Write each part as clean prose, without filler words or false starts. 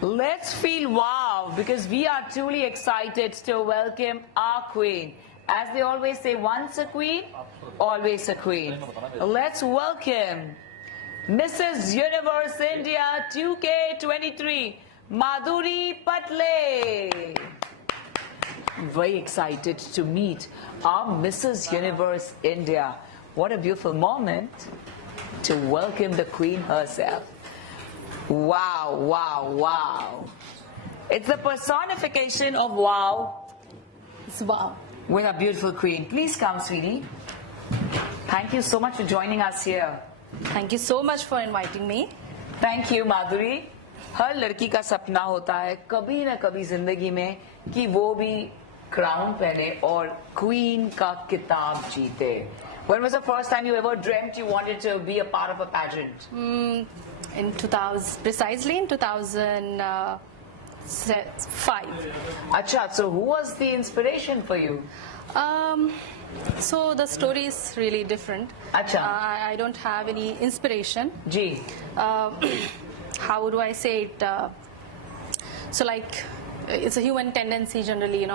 Let's feel wow, because we are truly excited to welcome our queen. As they always say, once a queen, always a queen. Let's welcome Mrs. Universe India 2K23, Madhuri Patle. Very excited to meet our Mrs. Universe India. What a beautiful moment to welcome the queen herself. Wow, wow, wow. It's the personification of wow. It's wow. With our beautiful queen. Please come, sweetie. Thank you so much for joining us here. Thank you so much for inviting me. Thank you, Madhuri. हर लड़की का सपना होता है कभी ना कभी जिंदगी में कि वो भी क्राउन पहने और क्वीन का खिताब जीते. When was the first time you ever dreamt you wanted to be a part of a pageant? In 2000, precisely in 2005. Acha, so who was the inspiration for you? So the story is really different. Acha. I don't have any inspiration. Ji. How do I say it? So like, it's a human tendency generally,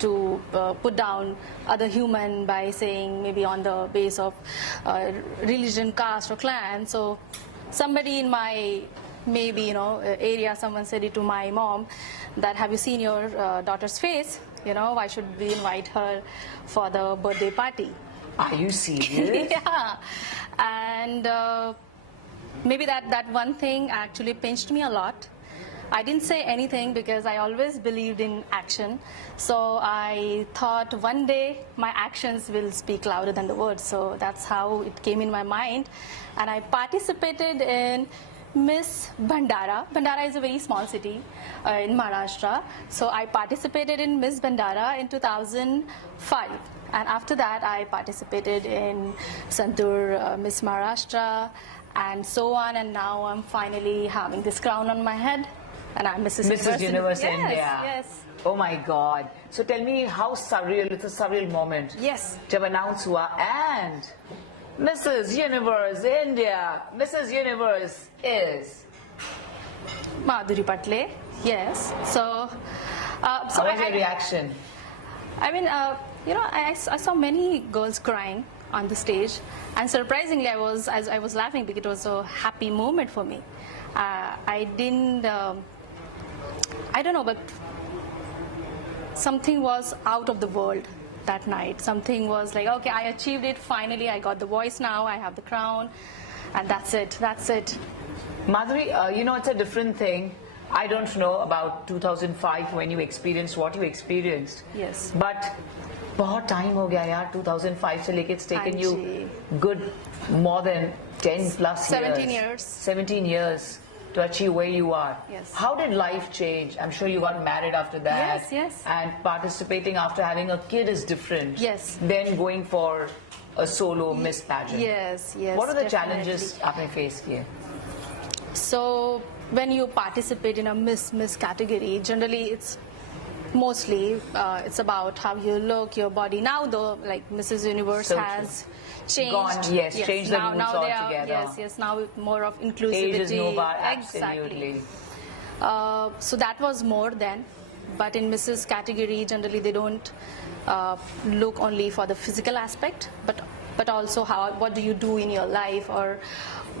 to put down other human by saying maybe on the base of religion, caste or clan. So somebody in my area, someone said it to my mom that, have you seen your daughter's face? Why should we invite her for the birthday party? Are you serious? Yeah. And maybe that one thing actually pinched me a lot. I didn't say anything because I always believed in action. So I thought one day my actions will speak louder than the words. So that's how it came in my mind. And I participated in Miss Bhandara. Bhandara is a very small city in Maharashtra. So I participated in Miss Bhandara in 2005. And after that, I participated in Santur Miss Maharashtra and so on. And now I'm finally having this crown on my head. And I'm Mrs. Universe India. Yes. Oh my God. So tell me how surreal, it's a surreal moment. Yes. Jab announce hua and Mrs. Universe India. Mrs. Universe is Maduri Patle. Yes. So how was your reaction? I mean, I saw many girls crying on the stage, and surprisingly, I was laughing because it was a happy moment for me. I didn't. I don't know, but something was out of the world that night. Something was like, okay, I achieved it. Finally, I got the voice now. I have the crown, and that's it. That's it. Madhuri, it's a different thing. I don't know about 2005 when you experienced what you experienced. Yes. But बहुत time हो गया यार 2005 से लेके it's taken you good more than 10 plus 17 years. 17 years to achieve where you are. Yes. How did life change? I'm sure you got married after that. Yes, yes. And participating after having a kid is different. Yes. Then going for a solo Miss pageant. Yes, yes. What are the definitely. challenges आपने face किए? So when you participate in a Miss category, generally it's mostly it's about how you look, your body. Now though, like Mrs. Universe So has changed. Gone, yes, changed the now, rules now they are, altogether. yes, now more of inclusivity. Age is no bar, Exactly. absolutely. So that was more then. But in Mrs. category, generally they don't look only for the physical aspect, but also what do you do in your life, or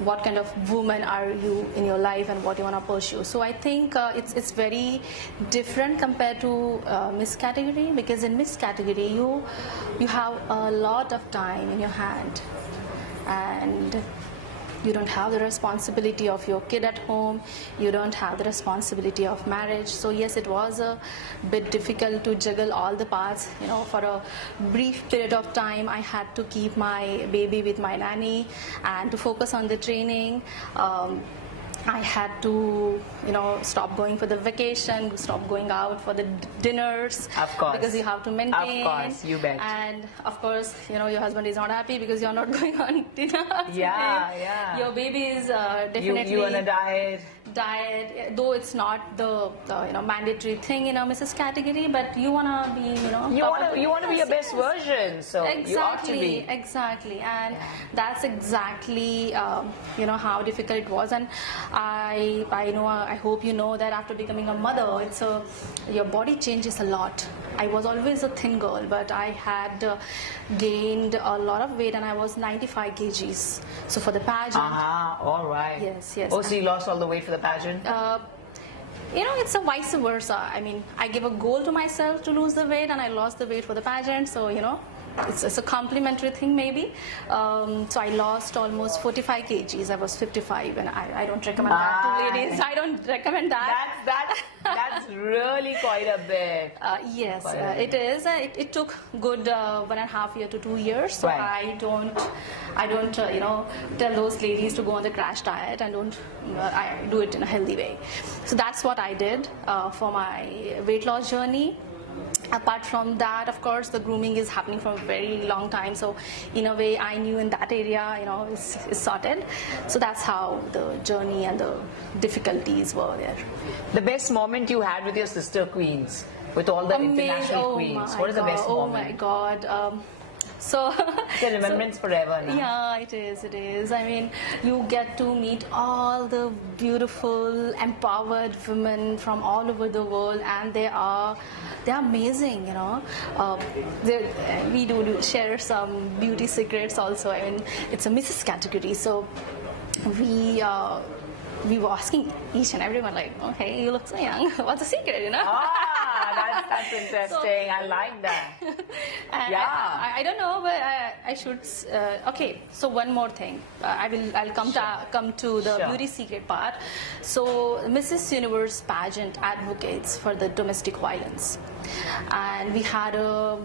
what kind of woman are you in your life and what you want to pursue. So I think it's very different compared to Miss category, because in Miss category you have a lot of time in your hand, and you don't have the responsibility of your kid at home, you don't have the responsibility of marriage. So yes, it was a bit difficult to juggle all the parts. For a brief period of time, I had to keep my baby with my nanny and to focus on the training. I had to, stop going for the vacation, stop going out for the dinners. Of course. Because you have to maintain. Of course, you bet. And of course, your husband is not happy because you're not going on dinner. Yeah, yeah. Your baby is definitely you on a diet. diet, though it's not the mandatory thing in a Mrs. category, but you wanna be you want to be your best version, so you ought to be. Exactly, and that's exactly how difficult it was. And I hope you know that after becoming a mother, your body changes a lot. I was always a thin girl, but I had gained a lot of weight, and I was 95 kgs. So for the pageant, all right. Yes. Oh, so you lost all the weight for the pageant? It's a vice versa. I mean, I gave a goal to myself to lose the weight, and I lost the weight for the pageant. So it's a complimentary thing maybe. So I lost almost 45 kgs. I was 55, and I don't recommend that to ladies. I don't recommend that. That's really quite a bit. Yes, it is. It took good 1.5 years to 2 years. So Right. I don't tell those ladies to go on the crash diet. I do it in a healthy way. So that's what I did for my weight loss journey. Apart from that, of course, the grooming is happening for a very long time. So in a way, I knew in that area, is sorted. So that's how the journey and the difficulties were there. The best moment you had with your sister queens, with all the international queens. What is the best moment? Oh my God. So it's a remembrance forever now. Yeah, it is. I mean, you get to meet all the beautiful, empowered women from all over the world, and they're amazing. We do share some beauty secrets also. I mean, it's a Mrs. category, so we were asking each and everyone, like, okay, you look so young. What's the secret, That's interesting. I like that. I don't know, but I should. Okay, so one more thing. I'll come to the beauty secret part. So Mrs. Universe pageant advocates for the domestic violence, and we had a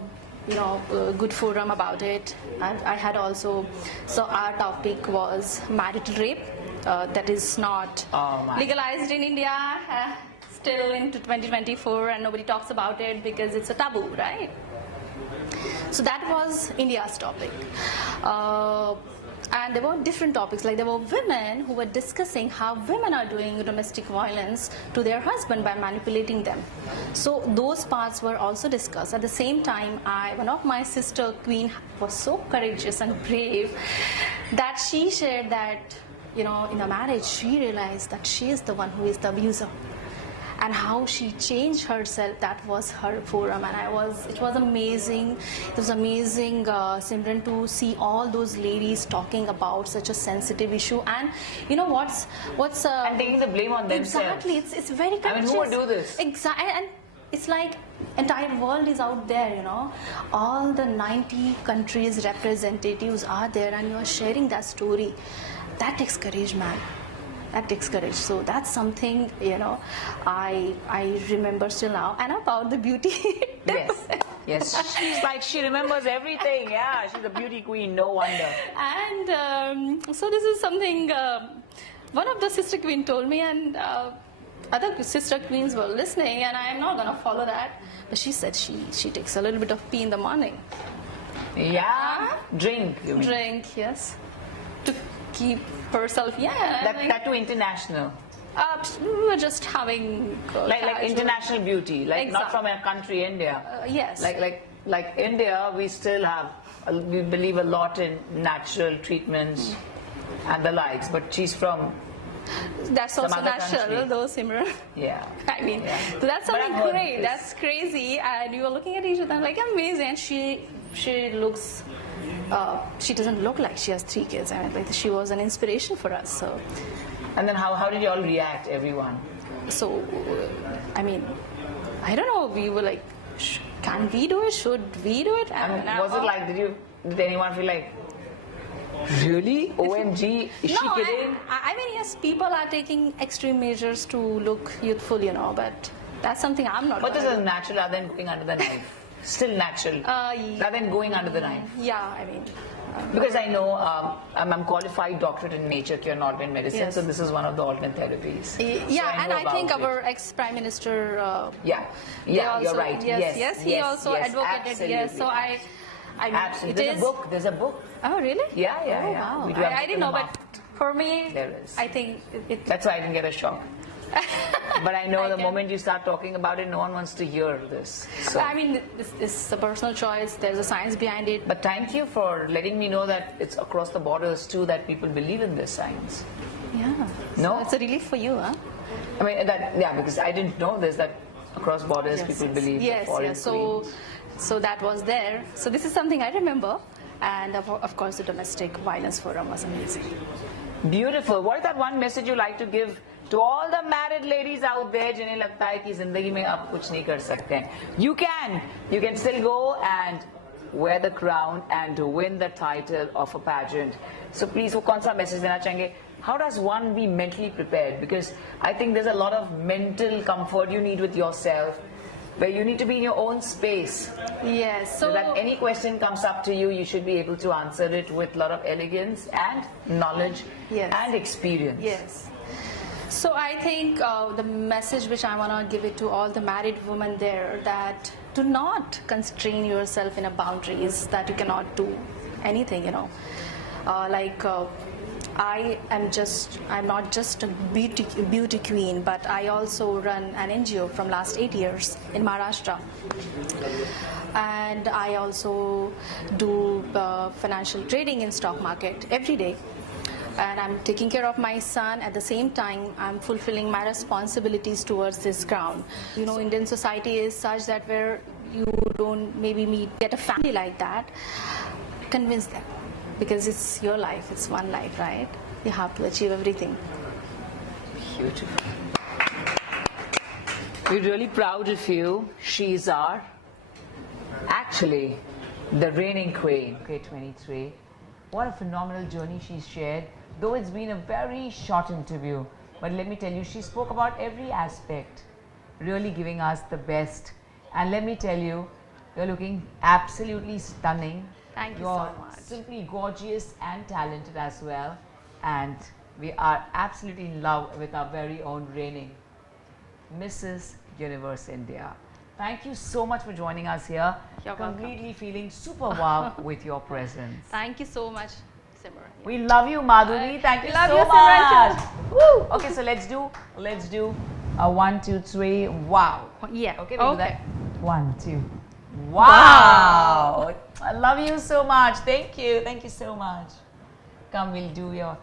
good forum about it. I had also. So our topic was marital rape. That is not legalized in India. Still into 2024, and nobody talks about it because it's a taboo, right? So that was India's topic. And there were different topics, like there were women who were discussing how women are doing domestic violence to their husband by manipulating them. So those parts were also discussed. At the same time, one of my sister queen was so courageous and brave that she shared that, in a marriage, she realized that she is the one who is the abuser. And how she changed herself, that was her forum, and it was amazing. It was amazing, Simran, to see all those ladies talking about such a sensitive issue. And what's and taking the blame on themselves. Exactly, it's very courageous. Who would do this? Exactly, and it's like entire world is out there. All the 90 countries representatives are there, and you are sharing that story. That takes courage, man. That takes courage. So that's something, I remember still now. And about the beauty tips. Yes. She's like, she remembers everything. Yeah, she's a beauty queen, no wonder. And so this is something one of the sister queen told me, and other sister queens were listening, and I am not going to follow that. But she said she takes a little bit of pee in the morning. Yeah? Drink, you mean? Drink, yes. To keep herself, That too international. We were just having like international beauty, like exactly. Not from a country, India. Yes. Like India, we still have, we believe a lot in natural treatments and the likes. But she's from. That's also natural, country. though, Simran. Yeah. I mean, so that's something great. That's crazy. And you were looking at each other like amazing. And she looks. She doesn't look like she has 3 kids. I mean, like she was an inspiration for us. So. And then how did you all react, everyone? So, I mean, I don't know. We were like, can we do it? Should we do it? And was it like? Did anyone feel like? Really? OMG? Is she kidding? I mean, yes, people are taking extreme measures to look youthful, but that's something I'm not. But this is natural rather than going under the knife. Still natural. Rather than going under the knife. Yeah, I mean. Because I know I'm qualified doctorate in nature, cure, and alternate medicine, yes. So this is one of the alternate therapies. Yeah, so and I think our ex-Prime Minister... yeah, also, you're right. Yes, he also advocated. Absolutely. Yes, so I mean, absolutely. There's a book. Oh, really? Yeah. Wow. We do have I didn't know, but For me, There is. I think That's why I didn't get a shock. But I know the can. moment you start talking about it, no one wants to hear this. So. I mean, this is a personal choice. There's a science behind it. But thank you for letting me know that it's across the borders too that people believe in this science. Yeah. No? So it's a relief for you, huh? I mean, because I didn't know this, that across borders people believe the Yes, foreign yes. So, queens. so that was there. So this is something I remember. And of course, the domestic violence forum was amazing. Beautiful. What is that one message you like to give to all the married ladies out there जिन्हें लगता है कि जिंदगी में आप कुछ नहीं कर सकते हैं? You can still go and wear the crown and win the title of a pageant. So please, वो कौन सा message देना चाहेंगे? How does one be mentally prepared? Because I think there's a lot of mental comfort you need with yourself, where you need to be in your own space. Yes. So that any question comes up to you, you should be able to answer it with a lot of elegance and knowledge and experience. Yes. So I think the message which I want to give it to all the married women there, that do not constrain yourself in a boundaries that you cannot do anything, you know. I'm not just a beauty queen, but I also run an NGO from last 8 years in Maharashtra. And I also do financial trading in stock market every day. And I'm taking care of my son. At the same time, I'm fulfilling my responsibilities towards this ground. You know, Indian society is such that where you don't maybe get a family like that, convince them. Because it's your life, it's one life, right? You have to achieve everything. Beautiful. We're really proud of you. She's actually the reigning queen. Okay, 23. What a phenomenal journey she's shared. Though it's been a very short interview, but let me tell you, she spoke about every aspect, really giving us the best. And let me tell you, you're looking absolutely stunning. Thank you You're so much. simply gorgeous and talented as well. And we are absolutely in love with our very own reigning Mrs. Universe India. Thank you so much for joining us here. You're welcome. Completely feeling super wow with your presence. Thank you so much, Simran. We love you, Madhuri. Thank you love so you, much. Simran. Woo! Okay, so let's do a 1, 2, 3. Wow. Yeah. Okay, we'll do Okay. that. 1, 2. Wow. I love you so much. Thank you. Thank you so much. Come, we'll do your